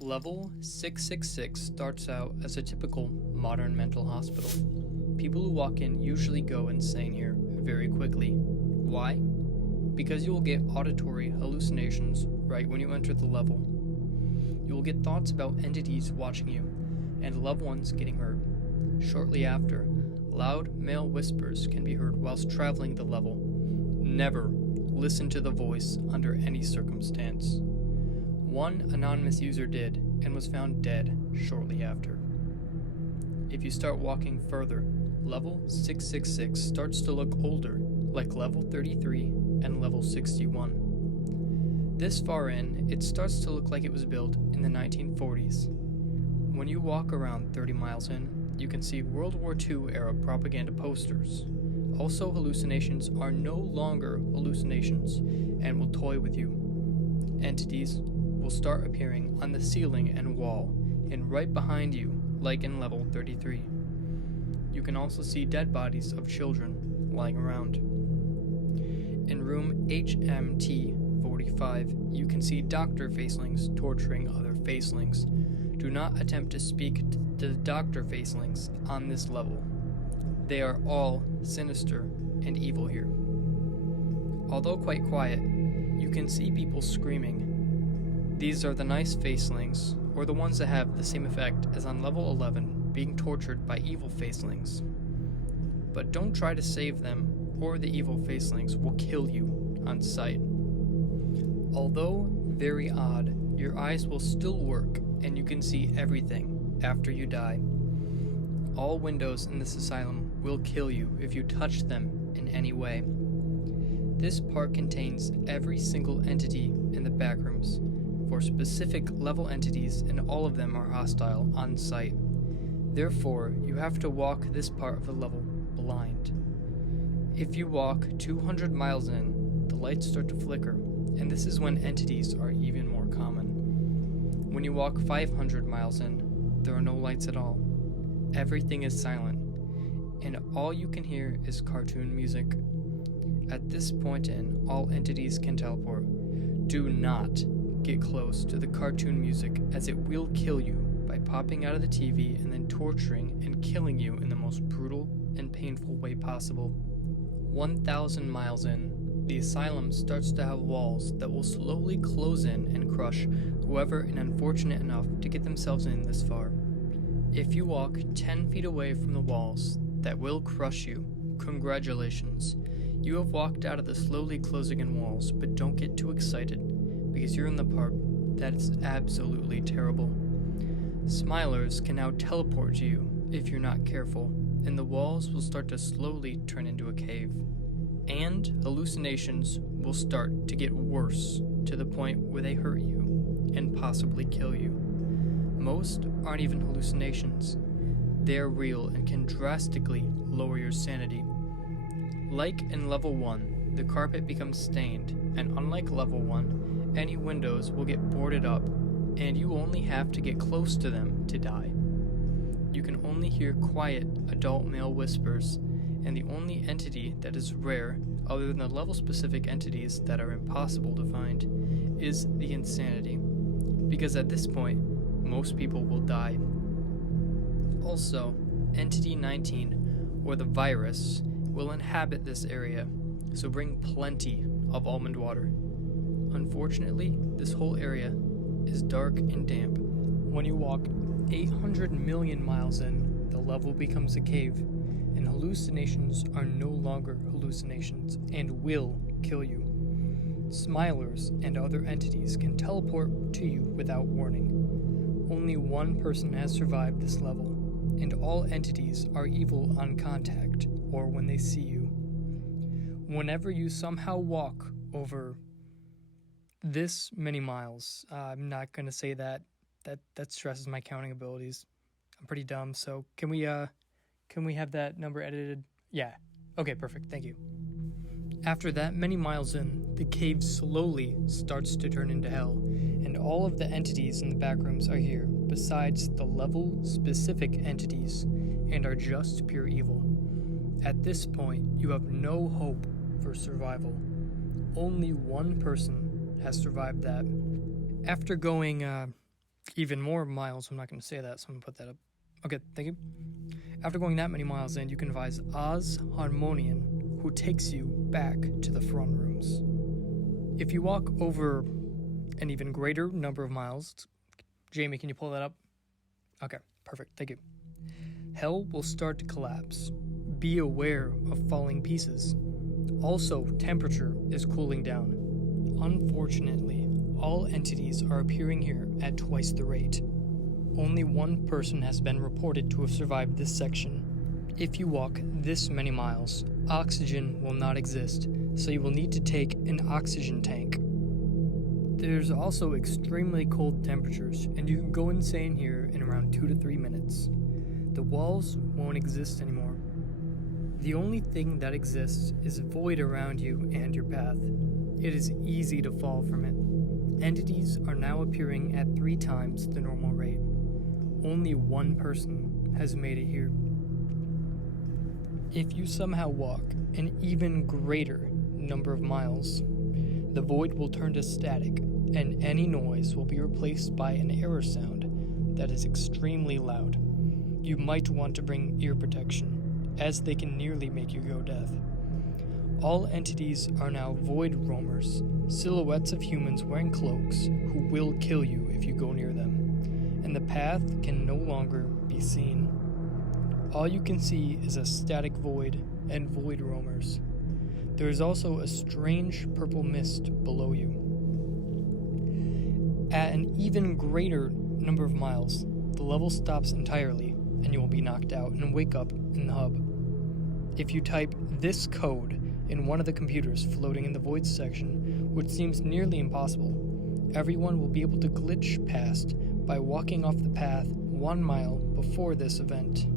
Level 666 starts out as a typical modern mental hospital. People who walk in usually go insane here very quickly. Why? Because you will get auditory hallucinations right when you enter the level. You will get thoughts about entities watching you and loved ones getting hurt. Shortly after, loud male whispers can be heard whilst traveling the level. Never listen to the voice under any circumstance. One anonymous user did and was found dead shortly after. If you start walking further, level 666 starts to look older, like level 33 and level 61. This far in, it starts to look like it was built in the 1940s. When you walk around 30 miles in, you can see World War II era propaganda posters. Also, hallucinations are no longer hallucinations and will toy with you. Entities will start appearing on the ceiling and wall, and right behind you, like in level 33. You can also see dead bodies of children lying around. In room HMT 45, you can see doctor facelings torturing other facelings. Do not attempt to speak to the doctor facelings on this level. They are all sinister and evil here. Although quite quiet, you can see people screaming. These are the nice facelings, or the ones that have the same effect as on level 11 being tortured by evil facelings. But don't try to save them, or the evil facelings will kill you on sight. Although very odd, your eyes will still work and you can see everything after you die. All windows in this asylum will kill you if you touch them in any way. This part contains every single entity in the backrooms for specific level entities, and all of them are hostile on sight. Therefore, you have to walk this part of the level blind. If you walk 200 miles in, the lights start to flicker, and this is when entities are even more common. When you walk 500 miles in, there are no lights at all. Everything is silent, and all you can hear is cartoon music. At this point in, all entities can teleport. Do not get close to the cartoon music, as it will kill you by popping out of the TV and then torturing and killing you in the most brutal and painful way possible. 1,000 miles in, the asylum starts to have walls that will slowly close in and crush whoever is unfortunate enough to get themselves in this far. If you walk 10 feet away from the walls that will crush you, congratulations. You have walked out of the slowly closing in walls, but don't get too excited, because you're in the part that is absolutely terrible. Smilers can now teleport to you if you're not careful, and the walls will start to slowly turn into a cave. And hallucinations will start to get worse to the point where they hurt you and possibly kill you. Most aren't even hallucinations. They are real and can drastically lower your sanity. Like in level 1, the carpet becomes stained, and unlike level 1, any windows will get boarded up, and you only have to get close to them to die. You can only hear quiet adult male whispers, and the only entity that is rare, other than the level-specific entities that are impossible to find, is the insanity, because at this point, most people will die. Also, Entity 19, or the virus, will inhabit this area, so bring plenty of almond water. Unfortunately, this whole area is dark and damp. When you walk 800 million miles in, the level becomes a cave, and hallucinations are no longer hallucinations and will kill you. Smilers and other entities can teleport to you without warning. Only one person has survived this level, and all entities are evil on contact or when they see you. Whenever you somehow walk over this many miles, I'm not going to say that stresses my counting abilities. I'm pretty dumb, so can we have that number edited? Yeah. Okay, perfect. Thank you. After that many miles in, the cave slowly starts to turn into hell, and all of the entities in the backrooms are here, besides the level-specific entities, and are just pure evil. At this point, you have no hope for survival. Only one person has survived that. After going even more miles. I'm not going to say that, so I'm going to put that up. Okay, thank you. After going that many miles in, you can advise Oz Harmonian, who takes you back to the front rooms. If you walk over an even greater number of miles, Jamie, can you pull that up? Okay, perfect, thank you. Hell will start to collapse. Be aware of falling pieces. Also, temperature is cooling down. Unfortunately, all entities are appearing here at twice the rate. Only one person has been reported to have survived this section. If you walk this many miles, oxygen will not exist, so you will need to take an oxygen tank. There's also extremely cold temperatures, and you can go insane here in around 2 to 3 minutes. The walls won't exist anymore. The only thing that exists is void around you and your path. It is easy to fall from it. Entities are now appearing at 3 times the normal rate. Only one person has made it here. If you somehow walk an even greater number of miles, the void will turn to static, and any noise will be replaced by an error sound that is extremely loud. You might want to bring ear protection, as they can nearly make you go deaf. All entities are now void roamers, silhouettes of humans wearing cloaks who will kill you if you go near them, and the path can no longer be seen. All you can see is a static void and void roamers. There is also a strange purple mist below you. At an even greater number of miles, the level stops entirely, and you will be knocked out and wake up in the hub. If you type this code in one of the computers floating in the void section, which seems nearly impossible, everyone will be able to glitch past by walking off the path 1 mile before this event.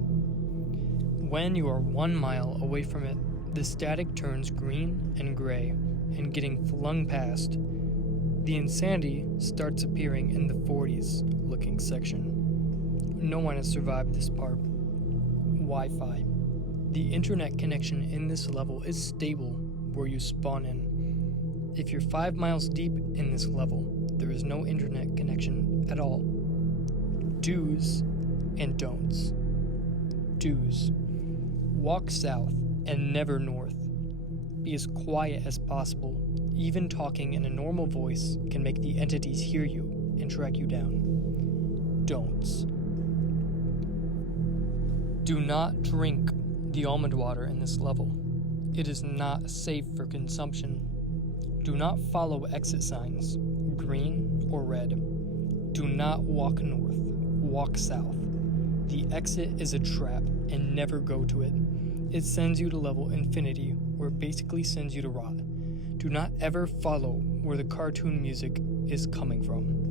When you are 1 mile away from it, the static turns green and gray, and getting flung past, the insanity starts appearing in the 40s looking section. No one has survived this part. Wi-Fi. The internet connection in this level is stable where you spawn in. If you're 5 miles deep in this level, there is no internet connection at all. Do's and don'ts. Do's. Walk south and never north. Be as quiet as possible. Even talking in a normal voice can make the entities hear you and track you down. Don'ts. Do not drink the almond water in this level. It is not safe for consumption. Do not follow exit signs, green or red. Do not walk north, walk south. The exit is a trap and never go to it. It sends you to level infinity, where it basically sends you to rot. Do not ever follow where the cartoon music is coming from.